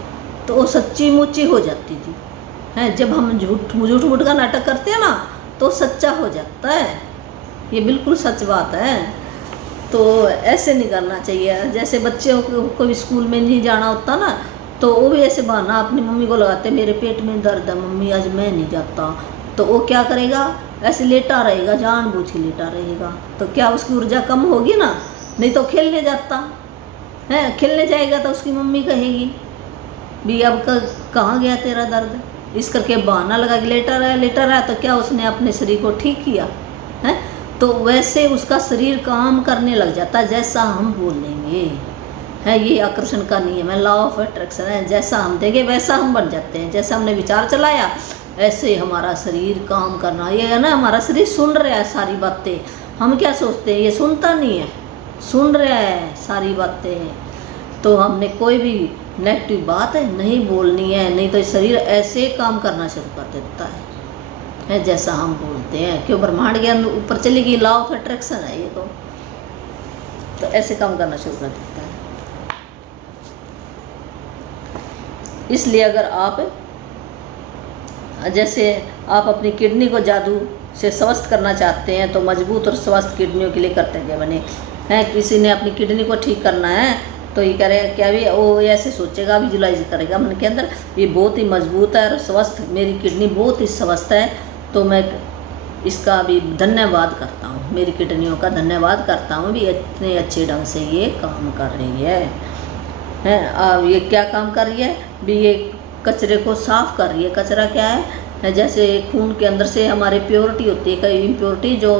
तो वो सच्ची मुच्ची हो जाती थी। हैं जब हम झूठ मूठ का नाटक करते हैं ना, तो सच्चा हो जाता है। ये बिल्कुल सच बात है। तो ऐसे नहीं करना चाहिए। जैसे बच्चों को भी स्कूल में नहीं जाना होता ना, तो वो भी ऐसे बहाना अपनी मम्मी को लगाते, मेरे पेट में दर्द है मम्मी, आज मैं नहीं जाता। तो वो क्या करेगा, ऐसे लेटा रहेगा, जानबूझ के लेटा रहेगा। तो क्या उसकी ऊर्जा कम होगी ना? नहीं तो खेलने जाता है, खेलने जाएगा तो उसकी मम्मी कहेगी भी अब कहाँ गया तेरा दर्द, इस करके बहाना लगा के लेटा रहा। तो क्या उसने अपने शरीर को ठीक किया है? तो वैसे उसका शरीर काम करने लग जाता है जैसा हम बोलेंगे, है ये आकर्षण का नियम है, लॉ ऑफ अट्रैक्शन है। जैसा हम देंगे वैसा हम बन जाते हैं। जैसा हमने विचार चलाया ऐसे हमारा शरीर काम करना। ये है ना, हमारा शरीर सुन रहा है सारी बातें। हम क्या सोचते हैं, ये सुनता नहीं है, सुन रहा है सारी बातें। तो हमने कोई भी नेगेटिव बात नहीं बोलनी है, नहीं तो शरीर ऐसे काम करना शुरू कर देता है जैसा हम बोलते हैं। क्यों, ब्रह्मांड के अंदर ऊपर चलेगी, लॉ ऑफ अट्रैक्शन है ये। तो ऐसे काम करना शुरू कर देता है। इसलिए अगर आप जैसे आप अपनी किडनी को जादू से स्वस्थ करना चाहते हैं, तो मजबूत और स्वस्थ किडनियों के लिए कर्तव्य बने हैं। किसी ने अपनी किडनी को ठीक करना है, तो ये करेगा क्या, भी वो ऐसे सोचेगा, विजुलाइज करेगा मन के अंदर, ये बहुत ही मजबूत है और स्वस्थ, मेरी किडनी बहुत ही स्वस्थ है, तो मैं इसका भी धन्यवाद करता हूँ, मेरी किडनियों का धन्यवाद करता हूँ भी इतने अच्छे ढंग से ये काम कर रही है। अब ये क्या काम कर रही है भी, ये कचरे को साफ कर रही है। कचरा क्या है, जैसे खून के अंदर से हमारे प्योरिटी होती है, कई इम्प्योरिटी जो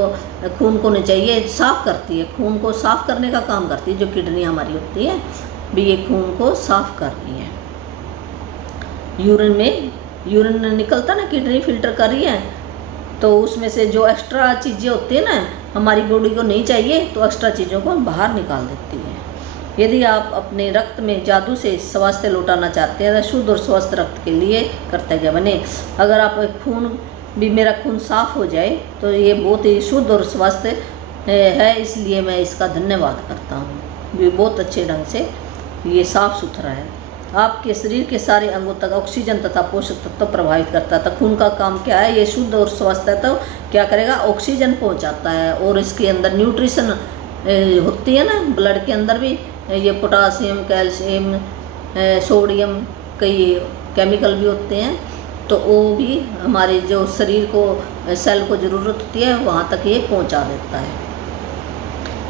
खून को नहीं चाहिए, साफ करती है, खून को साफ करने का काम करती है जो किडनी हमारी होती है भी, ये खून को साफ कर रही है। यूरिन निकलता ना, किडनी फिल्टर कर रही है, तो उसमें से जो एक्स्ट्रा चीज़ें होती है ना, हमारी बॉडी को नहीं चाहिए, तो एक्स्ट्रा चीज़ों को बाहर निकाल देती है। यदि आप अपने रक्त में जादू से स्वास्थ्य लौटाना चाहते हैं तो शुद्ध और स्वस्थ रक्त के लिए कर्तव्य बने। अगर आप मेरा खून साफ हो जाए तो ये बहुत ही शुद्ध और स्वस्थ है, इसलिए मैं इसका धन्यवाद करता हूँ। ये बहुत अच्छे ढंग से ये साफ सुथरा है। आपके शरीर के सारे अंगों तक ऑक्सीजन तथा पोषक तत्व प्रभावित करता है। तो खून का काम क्या है, ये शुद्ध और स्वस्थ है तो क्या करेगा, ऑक्सीजन पहुँचाता है, और इसके अंदर न्यूट्रिशन होती है ना, ब्लड के अंदर भी ये पोटासियम, कैल्शियम, सोडियम, कई केमिकल भी होते हैं, तो वो भी हमारे जो शरीर को, सेल को ज़रूरत होती है वहाँ तक ये पहुँचा देता है।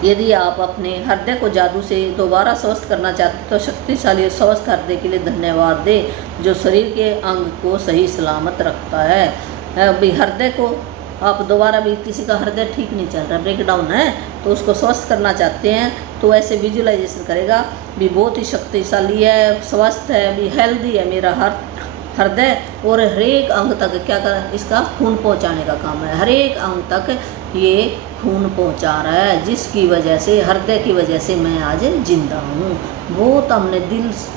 यदि आप अपने हृदय को जादू से दोबारा स्वस्थ करना चाहते हैं तो शक्तिशाली और स्वस्थ हृदय के लिए धन्यवाद दें, जो शरीर के अंग को सही सलामत रखता है। अभी हृदय को आप दोबारा भी, किसी का हृदय ठीक नहीं चल रहा, ब्रेकडाउन है, तो उसको स्वस्थ करना चाहते हैं तो ऐसे विजुलाइजेशन करेगा भी, बहुत ही शक्तिशाली है, स्वस्थ है भी, हेल्दी है मेरा हृदय, और हर एक अंग तक क्या कर, इसका खून पहुंचाने का काम है। हर एक अंग तक ये खून पहुंचा रहा है, जिसकी वजह से, हृदय की वजह से मैं आज जिंदा हूँ। बहुत हमने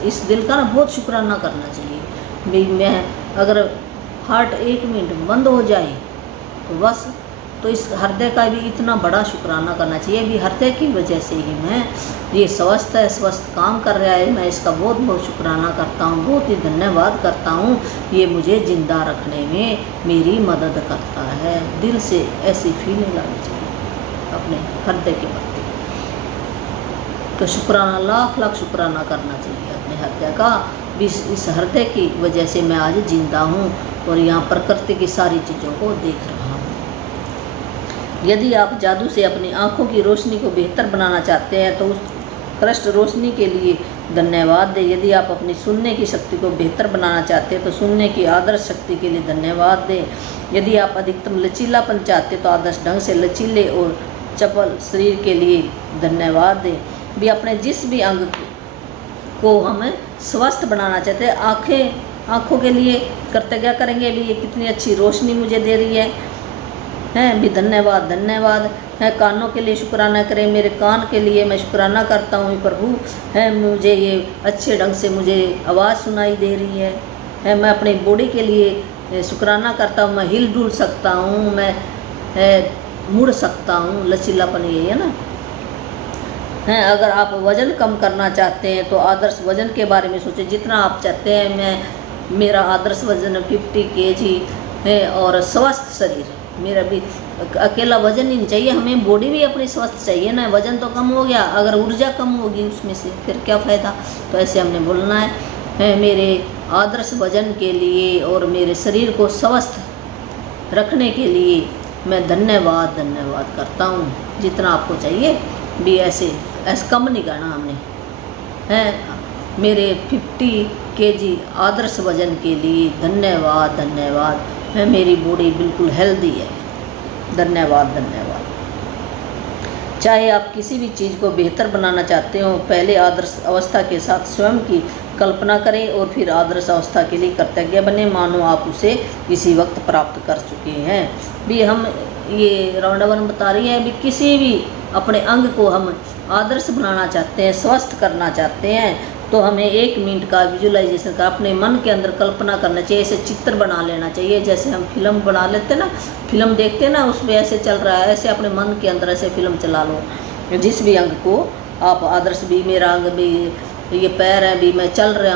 इस दिल का ना बहुत शुक्राना करना चाहिए भी। मैं अगर हार्ट 1 मिनट बंद हो जाए तो बस, तो इस हृदय का भी इतना बड़ा शुक्राना करना चाहिए भी, हृदय की वजह से ही मैं ये स्वस्थ है, स्वस्थ काम कर रहा है, मैं इसका बहुत बहुत शुक्राना करता हूँ, बहुत ही धन्यवाद करता हूँ, ये मुझे ज़िंदा रखने में मेरी मदद करता है। दिल से ऐसी फीलिंग आनी चाहिए अपने हृदय के प्रति, तो शुक्राना, लाख लाख शुक्राना करना चाहिए अपने हृदय का भी, इस हृदय की वजह से मैं आज जिंदा हूँ और यहाँ प्रकृति की सारी चीज़ों को देख रहा हूँ। यदि आप जादू से अपनी आँखों की रोशनी को बेहतर बनाना चाहते हैं तो उस कृष्ण रोशनी के लिए धन्यवाद दें। यदि आप अपनी सुनने की शक्ति को बेहतर बनाना चाहते हैं तो सुनने की आदर्श शक्ति के लिए धन्यवाद दें। यदि आप अधिकतम लचीलापन चाहते हैं तो आदर्श ढंग से लचीले और चपल शरीर के लिए धन्यवाद दें। भी अपने जिस भी अंग को हम स्वस्थ बनाना चाहते हैं, आँखों के लिए कर्तव्य करेंगे भी, ये कितनी अच्छी रोशनी मुझे दे रही है भी, धन्यवाद धन्यवाद है। कानों के लिए शुक्राना करें, मेरे कान के लिए मैं शुक्राना करता हूँ प्रभु है, मुझे ये अच्छे ढंग से मुझे आवाज़ सुनाई दे रही है। मैं अपनी बॉडी के लिए शुक्राना करता हूँ, मैं हिल डुल सकता हूँ, मैं मुड़ सकता हूँ, लचीलापन ये है ना। अगर आप वज़न कम करना चाहते हैं तो आदर्श वज़न के बारे में सोचें, जितना आप चाहते हैं। मेरा आदर्श वज़न 50 kg है और स्वस्थ शरीर, मेरा भी अकेला वज़न ही नहीं चाहिए, हमें बॉडी भी अपनी स्वस्थ चाहिए ना। वज़न तो कम हो गया, अगर ऊर्जा कम होगी उसमें से फिर क्या फ़ायदा। तो ऐसे हमने बोलना है मेरे आदर्श वज़न के लिए और मेरे शरीर को स्वस्थ रखने के लिए मैं धन्यवाद करता हूँ। जितना आपको चाहिए भी, ऐसे कम नहीं करना हमने मेरे 50 kg आदर्श वज़न के लिए धन्यवाद है, मेरी बॉडी बिल्कुल हेल्दी है, धन्यवाद। चाहे आप किसी भी चीज़ को बेहतर बनाना चाहते हो, पहले आदर्श अवस्था के साथ स्वयं की कल्पना करें और फिर आदर्श अवस्था के लिए कर्तव्य बने, मानो आप उसे इसी वक्त प्राप्त कर चुके हैं। भी हम ये राउंड 1 बता रही है भी, किसी भी अपने अंग को हम आदर्श बनाना चाहते हैं, स्वस्थ करना चाहते हैं, तो हमें 1 मिनट का विजुलाइजेशन का अपने मन के अंदर कल्पना करना चाहिए। ऐसे चित्र बना लेना चाहिए, जैसे हम फिल्म बना लेते हैं ना, फिल्म देखते हैं ना, उसमें ऐसे चल रहा है, ऐसे अपने मन के अंदर ऐसे फिल्म चला लो। जिस भी अंग को आप आदर्श, भी मेरा अंग भी, ये पैर है भी, मैं चल रहा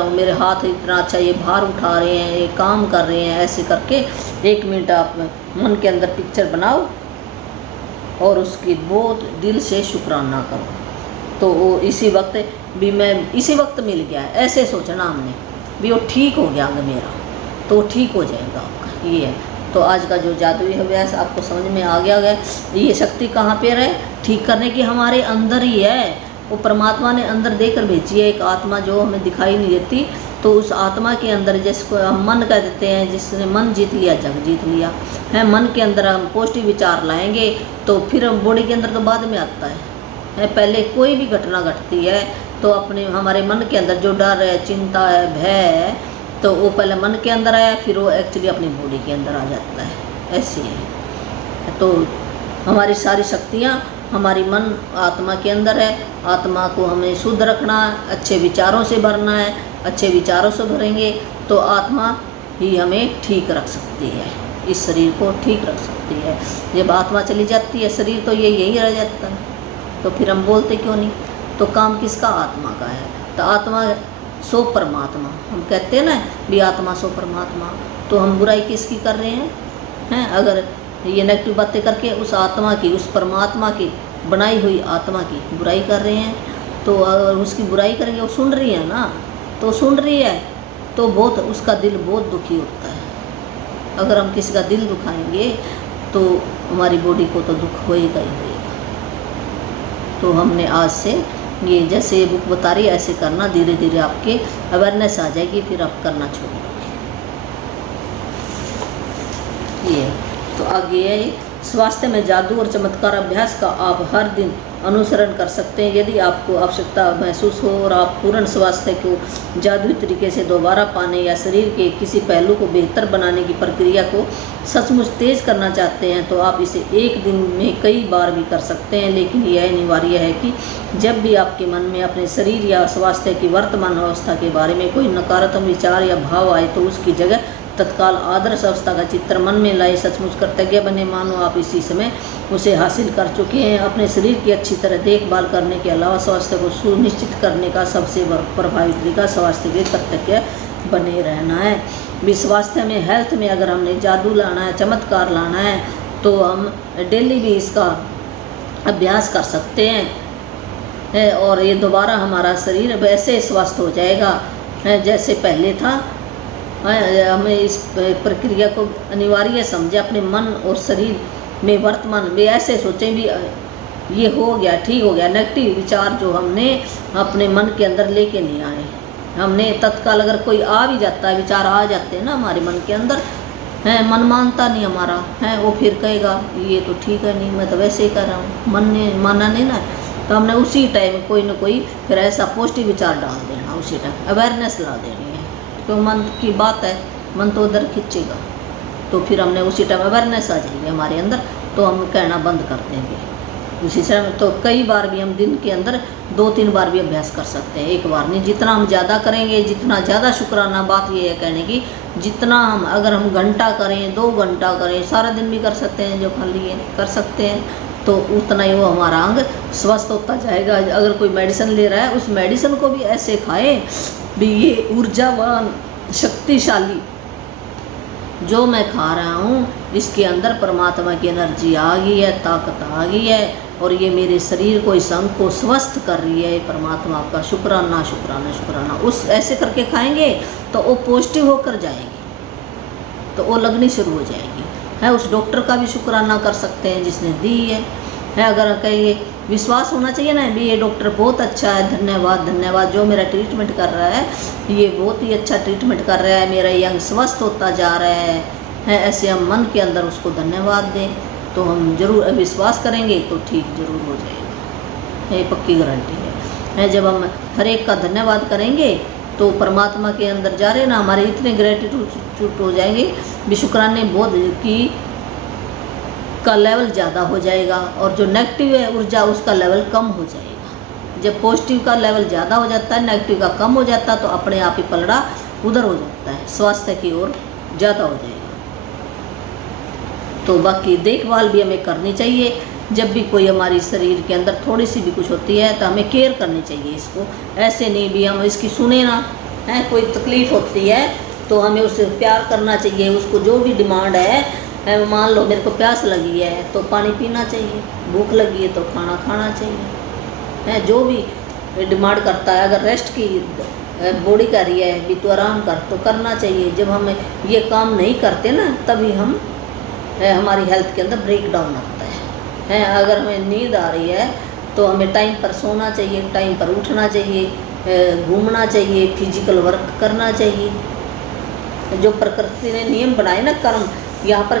हूँ, मेरे हाथ इतना अच्छा ये भार उठा रहे हैं, ये काम कर रहे हैं, ऐसे करके 1 मिनट आप मन के अंदर पिक्चर बनाओ और उसकी बहुत दिल से शुक्राना करो। तो वो इसी वक्त भी मैं इसी वक्त मिल गया, ऐसे सोचना हमने भी वो ठीक हो गया अगर मेरा, तो वो ठीक हो जाएगा आपका। ये है। तो आज का जो जादुई अभ्यास आपको समझ में आ गया है। ये शक्ति कहाँ पे है ठीक करने की? हमारे अंदर ही है। वो परमात्मा ने अंदर देकर भेजी है एक आत्मा जो हमें दिखाई नहीं देती। तो उस आत्मा के अंदर, जिसको हम मन कह देते हैं, जिसने मन जीत लिया जग जीत लिया है। मन के अंदर हम पॉजिटिव विचार लाएंगे तो फिर हम बॉडी के अंदर तो बाद में आता है। पहले कोई भी घटना घटती है तो अपने हमारे मन के अंदर जो डर है, चिंता है, भय है, तो वो पहले मन के अंदर आया, फिर वो एक्चुअली अपनी बॉडी के अंदर आ जाता है। ऐसे है। तो हमारी सारी शक्तियाँ हमारी मन आत्मा के अंदर है। आत्मा को हमें शुद्ध रखना, अच्छे विचारों से भरना है। अच्छे विचारों से भरेंगे तो आत्मा ही हमें ठीक रख सकती है, इस शरीर को ठीक रख सकती है। जब आत्मा चली जाती है शरीर तो ये यही रह जाता है। तो फिर हम बोलते क्यों नहीं? तो काम किसका? आत्मा का है। तो आत्मा सो परमात्मा, हम कहते हैं ना भी आत्मा सो परमात्मा। तो हम बुराई किसकी कर रहे हैं? अगर ये नेगेटिव बातें करके उस आत्मा की, उस परमात्मा की बनाई हुई आत्मा की बुराई कर रहे हैं, तो अगर उसकी बुराई करेंगे, वो सुन रही है ना, तो सुन रही है तो बहुत उसका दिल बहुत दुखी होता है। अगर हम किसी का दिल दुखाएंगे तो हमारी बॉडी को तो दुख होएगा ही होएगा। तो हमने आज से ये जैसे ये बुक बता रही है ऐसे करना, धीरे धीरे आपके अवेयरनेस आ जाएगी, फिर आप करना छोड़ दोगे। ये तो आगे है स्वास्थ्य में जादू और चमत्कार अभ्यास का आप हर दिन अनुसरण कर सकते हैं। यदि आपको आवश्यकता महसूस हो और आप पूर्ण स्वास्थ्य को जादुई तरीके से दोबारा पाने या शरीर के किसी पहलू को बेहतर बनाने की प्रक्रिया को सचमुच तेज करना चाहते हैं, तो आप इसे एक दिन में कई बार भी कर सकते हैं। लेकिन यह अनिवार्य है कि जब भी आपके मन में अपने शरीर या स्वास्थ्य की वर्तमान अवस्था के बारे में कोई नकारात्मक विचार या भाव आए तो उसकी जगह तत्काल आदर्श अवस्था का चित्र मन में लाए। सचमुच कृतज्ञ बने, मानो आप इसी समय उसे हासिल कर चुके हैं। अपने शरीर की अच्छी तरह देखभाल करने के अलावा स्वास्थ्य को सुनिश्चित करने का सबसे प्रभावी तरीका स्वास्थ्य के कृतज्ञ बने रहना है। भी स्वास्थ्य में, हेल्थ में अगर हमने जादू लाना है, चमत्कार लाना है, तो हम डेली भी इसका अभ्यास कर सकते हैं और ये दोबारा हमारा शरीर वैसे स्वस्थ हो जाएगा जैसे पहले था। हमें इस प्रक्रिया को अनिवार्य समझे। अपने मन और शरीर में वर्तमान में ऐसे सोचें भी ये हो गया, ठीक हो गया। नेगेटिव विचार जो हमने अपने मन के अंदर लेके नहीं आए, हमने तत्काल अगर कोई आ भी जाता है, विचार आ जाते हैं ना हमारे मन के अंदर, मन मानता नहीं हमारा वो फिर कहेगा ये तो ठीक है नहीं, मैं तो वैसे ही कर रहा हूँ, मन ने माना नहीं ना। तो हमने उसी टाइम कोई ना कोई फिर ऐसा पॉजिटिव विचार डाल देना, उसी टाइम अवेयरनेस ला देनी है। तो मन की बात है, मन तो उधर खींचेगा, तो फिर हमने उसी टाइम अवेयरनेस आ जाएगी हमारे अंदर, तो हम कहना बंद कर देंगे उसी समय। तो कई बार भी हम दिन के अंदर 2-3 बार भी अभ्यास कर सकते हैं, एक बार नहीं। जितना हम ज़्यादा करेंगे, जितना ज़्यादा शुक्राना, बात ये है कहने की, जितना हम अगर हम घंटा करें, 2 घंटा करें, सारा दिन भी कर सकते हैं, जो खाली है कर सकते हैं, तो उतना ही वो हमारा अंग स्वस्थ होता जाएगा। अगर कोई मेडिसिन ले रहा है, उस मेडिसिन को भी ऐसे खाए भी ये ऊर्जावान, शक्तिशाली जो मैं खा रहा हूँ, इसके अंदर परमात्मा की एनर्जी आ गई है, ताकत आ गई है, और ये मेरे शरीर को, इस अंग को स्वस्थ कर रही है। परमात्मा आपका शुक्राना, शुक्राना, शुक्राना। उस ऐसे करके खाएंगे तो वो पॉजिटिव होकर जाएगी, तो वो लगनी शुरू हो जाएगी। उस डॉक्टर का भी शुक्राना कर सकते हैं जिसने दी है। अगर कहिए विश्वास होना चाहिए ना भी ये डॉक्टर बहुत अच्छा है, धन्यवाद धन्यवाद, जो मेरा ट्रीटमेंट कर रहा है ये बहुत ही अच्छा ट्रीटमेंट कर रहा है, मेरा ये अंग स्वस्थ होता जा रहा है। ऐसे हम मन के अंदर उसको धन्यवाद दें तो हम जरूर विश्वास करेंगे तो ठीक जरूर हो जाएगा, ये पक्की गारंटी है। जब हम हर एक का धन्यवाद करेंगे तो परमात्मा के अंदर जा रहे ना, हमारे इतने ग्रेटिट्यूड हो जाएंगे भी, शुक्राने बोध की का लेवल ज़्यादा हो जाएगा, और जो नेगेटिव है ऊर्जा उसका लेवल कम हो जाएगा। जब पॉजिटिव का लेवल ज़्यादा हो जाता है, नेगेटिव का कम हो जाता है, तो अपने आप ही पलड़ा उधर हो जाता है, स्वास्थ्य की ओर ज़्यादा हो जाएगा। तो बाकी देखभाल भी हमें करनी चाहिए। जब भी कोई हमारी शरीर के अंदर थोड़ी सी भी कुछ होती है तो हमें केयर करनी चाहिए इसको। ऐसे नहीं भी हम इसकी सुने ना, कोई तकलीफ़ होती है तो हमें उससे प्यार करना चाहिए। उसको जो भी डिमांड है, मान लो मेरे को प्यास लगी है तो पानी पीना चाहिए, भूख लगी है तो खाना खाना चाहिए, है। जो भी डिमांड करता है, अगर रेस्ट की बॉडी कर रही है भी तो आराम कर, तो करना चाहिए। जब हम ये काम नहीं करते ना, तभी हम हमारी हेल्थ के अंदर ब्रेक डाउन आता है। अगर हमें नींद आ रही है तो हमें टाइम पर सोना चाहिए, टाइम पर उठना चाहिए, घूमना चाहिए, फिजिकल वर्क करना चाहिए। जो प्रकृति ने नियम बनाए ना, कर्म, यहाँ पर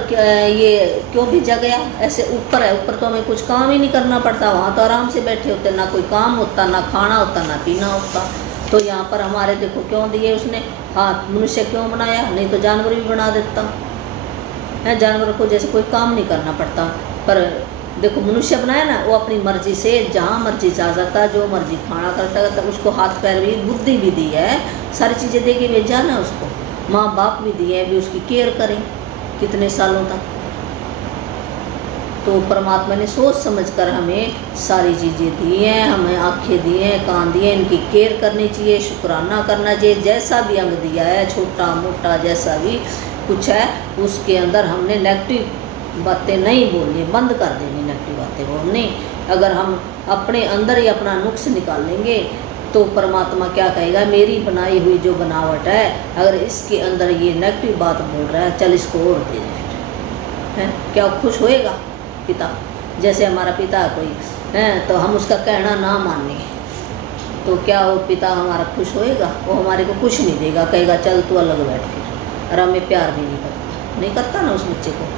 ये क्यों भेजा गया? ऐसे ऊपर है, ऊपर तो हमें कुछ काम ही नहीं करना पड़ता, वहाँ तो आराम से बैठे होते, ना कोई काम होता, ना खाना होता, ना पीना होता। तो यहाँ पर हमारे देखो क्यों दिए उसने, हाँ मनुष्य क्यों बनाया, नहीं तो जानवर भी बना देता है। जानवर को जैसे कोई काम नहीं करना पड़ता, पर देखो मनुष्य बनाया ना, वो अपनी मर्जी से जहाँ मर्जी जा जाता, जो मर्जी खाना करता है, उसको हाथ पैर भी, बुद्धि भी दी है, सारी चीज़ें दे के भेजा ना उसको, माँ बाप भी दिए हैं भी उसकी केयर करें कितने सालों तक। तो परमात्मा ने सोच समझकर हमें सारी चीज़ें दी हैं, हमें आँखें दी हैं, कान दिए, इनकी केयर करनी चाहिए, शुक्राना करना चाहिए। जैसा भी अंग दिया है, छोटा मोटा जैसा भी कुछ है, उसके अंदर हमने नेगेटिव बातें नहीं बोलनी, बंद कर देनी नेगेटिव बातें बोलनी। अगर हम अपने अंदर ही अपना नुक्स निकाल लेंगे तो परमात्मा क्या कहेगा, मेरी बनाई हुई जो बनावट है, अगर इसके अंदर ये नेगेटिव बात बोल रहा है, चल इसको और दे दे, है क्या खुश होएगा पिता? जैसे हमारा पिता कोई है तो हम उसका कहना ना माने तो क्या वो पिता हमारा खुश होएगा? वो हमारे को कुछ नहीं देगा, कहेगा चल तू अलग बैठ फिर, और हमें प्यार भी नहीं करता ना उस बच्चे को,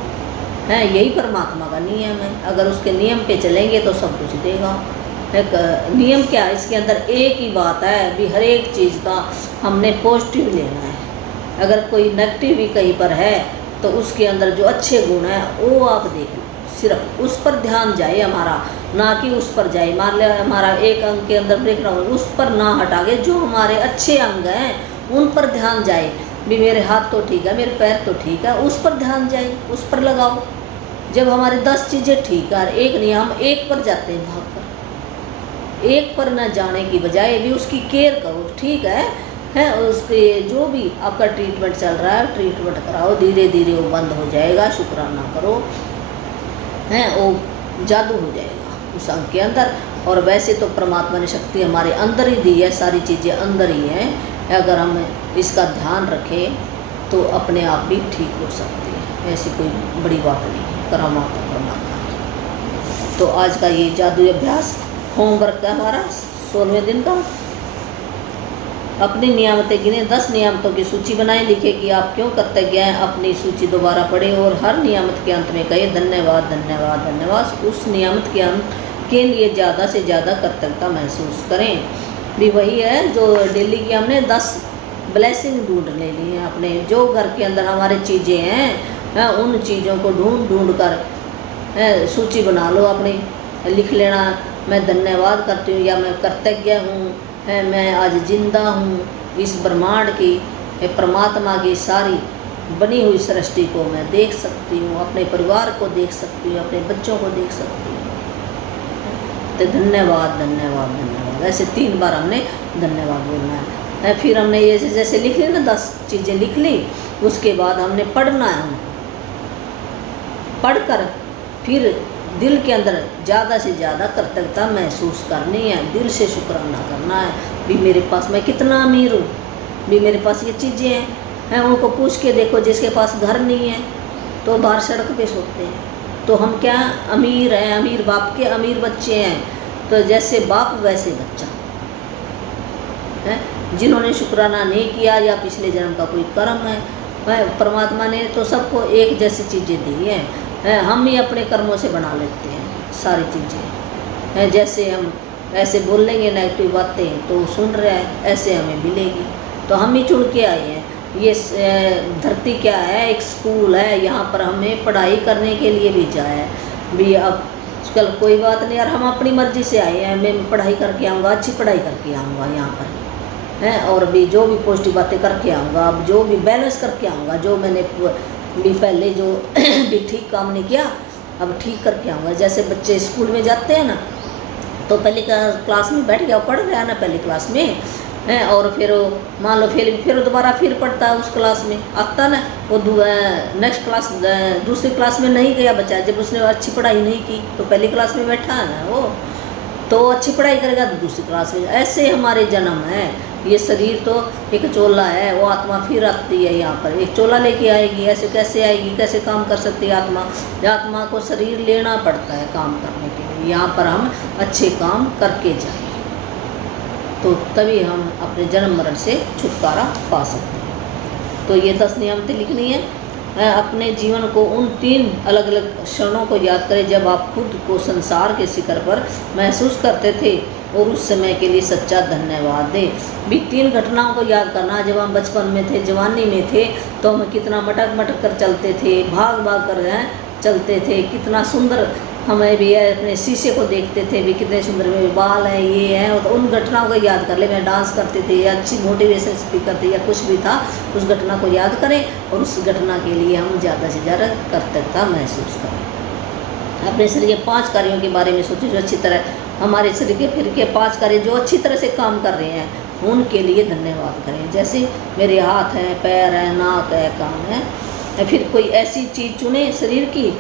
है। यही परमात्मा का नियम है, अगर उसके नियम पे चलेंगे तो सब कुछ देगा। एक नियम क्या है, इसके अंदर एक ही बात है भी हर एक चीज़ का हमने पॉजिटिव लेना है। अगर कोई नेगेटिव भी कहीं पर है तो उसके अंदर जो अच्छे गुण हैं वो आप देख लो, सिर्फ उस पर ध्यान जाए हमारा, ना कि उस पर जाए। मान लिया हमारा एक अंग के अंदर ब्रेक डाउन, उस पर ना हटा के जो हमारे अच्छे अंग हैं उन पर ध्यान जाए भी मेरे हाथ तो ठीक है, मेरे पैर तो ठीक है, उस पर ध्यान जाए, उस पर लगाओ। जब हमारी 10 चीज़ें ठीक है, एक नहीं, हम एक पर जाते हैं भाग कर, एक पर न जाने की बजाय भी उसकी केयर करो, ठीक है उसके जो भी आपका ट्रीटमेंट चल रहा है ट्रीटमेंट कराओ, धीरे धीरे वो बंद हो जाएगा, शुक्राना करो, है वो जादू हो जाएगा उस अंग के अंदर। और वैसे तो परमात्मा ने शक्ति हमारे अंदर ही दी है, सारी चीज़ें अंदर ही हैं, अगर हम इसका ध्यान रखें तो अपने आप भी ठीक हो सकती है, ऐसी कोई बड़ी बात नहीं है, करामात है परमात्मा की। तो आज का ये जादू अभ्यास होमवर्क है हमारा 16वें दिन का। अपनी नियामतें गिने, 10 नियामतों की सूची बनाएं, लिखे कि आप क्यों करते गए हैं, अपनी सूची दोबारा पढ़ें और हर नियामत के अंत में कहे धन्यवाद धन्यवाद धन्यवाद। उस नियामत के अंत के लिए ज़्यादा से ज़्यादा कृतज्ञता महसूस करें। भी वही है जो डेली की हमने 10 ब्लेसिंग ढूंढ ले ली हैं अपने, जो घर के अंदर हमारे चीज़ें हैं उन चीज़ों को ढूंढ कर सूची बना लो अपनी, लिख लेना मैं धन्यवाद करती हूँ या मैं कृतज्ञ हूँ, मैं आज जिंदा हूँ, इस ब्रह्मांड की परमात्मा की सारी बनी हुई सृष्टि को मैं देख सकती हूँ, अपने परिवार को देख सकती हूँ, अपने बच्चों को देख सकती हूँ। तो धन्यवाद धन्यवाद धन्यवाद, ऐसे 3 बार हमने धन्यवाद बोलना है। फिर हमने ये जैसे लिख ली ना 10 चीज़ें लिख ली, उसके बाद हमने पढ़ना है, पढ़कर फिर दिल के अंदर ज़्यादा से ज़्यादा कृतज्ञता महसूस करनी है, दिल से शुक्राना करना है भी मेरे पास मैं कितना अमीर हूँ, भी मेरे पास ये चीज़ें हैं। उनको पूछ के देखो, जिसके पास घर नहीं है तो बाहर सड़क पे सोते हैं, तो हम क्या अमीर हैं, अमीर बाप के अमीर बच्चे हैं। तो जैसे बाप वैसे बच्चा है, जिन्होंने शुक्राना नहीं किया या पिछले जन्म का कोई कर्म है, परमात्मा ने तो सबको एक जैसी चीज़ें दी हैं, हम ही अपने कर्मों से बना लेते हैं सारी चीज़ें। जैसे हम ऐसे बोल लेंगे नेगेटिव बातें तो सुन रहा है, ऐसे हमें मिलेगी। तो हम ही चुन के आए हैं। ये धरती क्या है, एक स्कूल है, यहाँ पर हमें पढ़ाई करने के लिए भेजा है भी। अब कल कोई बात नहीं यार, हम अपनी मर्ज़ी से आए हैं, मैं पढ़ाई करके आऊँगा, अच्छी पढ़ाई करके आऊँगा यहाँ पर है, और भी जो भी पॉजिटिव बातें करके आऊँगा, अब जो भी बैलेंस करके आऊँगा, जो मैंने भी पहले जो भी ठीक काम नहीं किया अब ठीक करके आऊँगा। जैसे बच्चे स्कूल में जाते हैं ना, तो पहले क्लास में बैठ गया, पढ़ गया ना पहली क्लास में है, और फिर मान लो फिर दोबारा फिर पढ़ता है उस क्लास में, आता ना वो नेक्स्ट क्लास दूसरी क्लास में नहीं गया बच्चा, जब उसने अच्छी पढ़ाई नहीं की तो पहली क्लास में बैठा है ना वो। तो अच्छी पढ़ाई करेगा तो दूसरी क्लास में। ऐसे हमारे जन्म है। ये शरीर तो एक चोला है, वो आत्मा फिर आती है यहाँ पर, एक चोला लेके आएगी। ऐसे कैसे आएगी, कैसे काम कर सकती है आत्मा? आत्मा को शरीर लेना पड़ता है काम करने के लिए। यहाँ पर हम अच्छे काम करके जाएंगे तो तभी हम अपने जन्म मरण से छुटकारा पा सकते हैं। तो ये 10 नियमतें लिखनी है। अपने जीवन को उन 3 अलग अलग क्षणों को याद करें जब आप खुद को संसार के शिखर पर महसूस करते थे और उस समय के लिए सच्चा धन्यवाद दें। भी 3 घटनाओं को याद करना। जब हम बचपन में थे, जवानी में थे, तो हम कितना मटक मटक कर चलते थे, भाग भाग कर चलते थे, कितना सुंदर हमें भी अपने शीशे को देखते थे, भी कितने सुंदर मेरे बाल हैं, ये हैं। तो उन घटनाओं को याद कर ले। मैं डांस करते थे या अच्छी मोटिवेशन स्पीकर थे या कुछ भी था, उस घटना को याद करें और उस घटना के लिए हम ज़्यादा से ज़्यादा कर्तव्यता महसूस करें। अपने शरीर के 5 कार्यों के बारे में सोचें जो अच्छी तरह हमारे शरीर के फिर के 5 कार्य जो अच्छी तरह से काम कर रहे हैं, उनके लिए धन्यवाद करें। जैसे मेरे हाथ हैं, पैर हैं, नाक है, कान है। या फिर कोई ऐसी चीज़ चुने शरीर की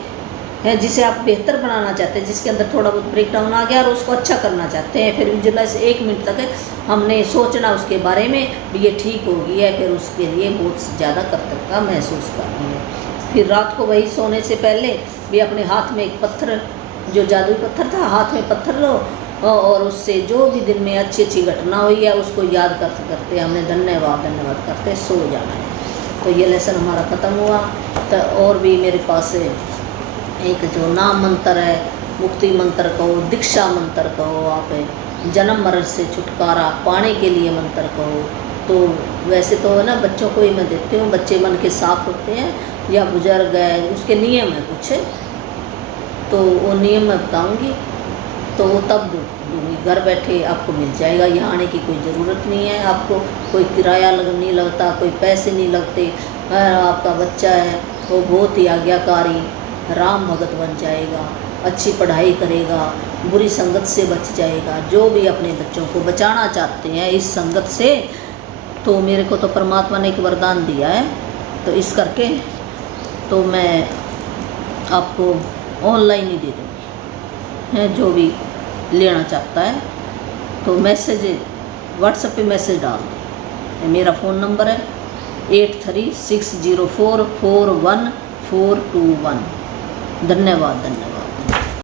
है जिसे आप बेहतर बनाना चाहते हैं, जिसके अंदर थोड़ा बहुत ब्रेक डाउन आ गया और उसको अच्छा करना चाहते हैं। फिर विजुअलाइज 1 मिनट तक हमने सोचना उसके बारे में भी, ये ठीक होगी है। फिर उसके लिए बहुत ज़्यादा कर्तव्यता महसूस करनी है। फिर रात को वही सोने से पहले भी अपने हाथ में एक पत्थर, जो जादुई पत्थर था, हाथ में पत्थर लो और उससे जो भी दिन में अच्छी अच्छी घटना हुई है उसको याद करते करते हमने धन्यवाद करते सो जाना है। तो ये लेसन हमारा ख़त्म हुआ। तो और भी मेरे पास एक जो नाम मंत्र है, मुक्ति मंत्र कहो, दीक्षा मंत्र कहो, आप जन्म मरण से छुटकारा पाने के लिए मंत्र कहो। तो वैसे तो है ना, बच्चों को ही मैं देती हूँ, बच्चे मन के साफ होते हैं या बुजुर्ग है, उसके नियम है कुछ, तो वो नियम मैं बताऊँगी तो वो तब दूँगी। घर बैठे आपको मिल जाएगा, यहाँ आने की कोई ज़रूरत नहीं है। आपको कोई किराया नहीं लगता, कोई पैसे नहीं लगते। आपका बच्चा है वो बहुत ही आज्ञाकारी राम भगत बन जाएगा, अच्छी पढ़ाई करेगा, बुरी संगत से बच जाएगा। जो भी अपने बच्चों को बचाना चाहते हैं इस संगत से, तो मेरे को तो परमात्मा ने एक वरदान दिया है, तो इस करके तो मैं आपको ऑनलाइन ही दे दूँगी है। जो भी लेना चाहता है तो मैसेज व्हाट्सएप पे मैसेज डाल दें। मेरा फ़ोन नंबर है 8360441421। धन्यवाद।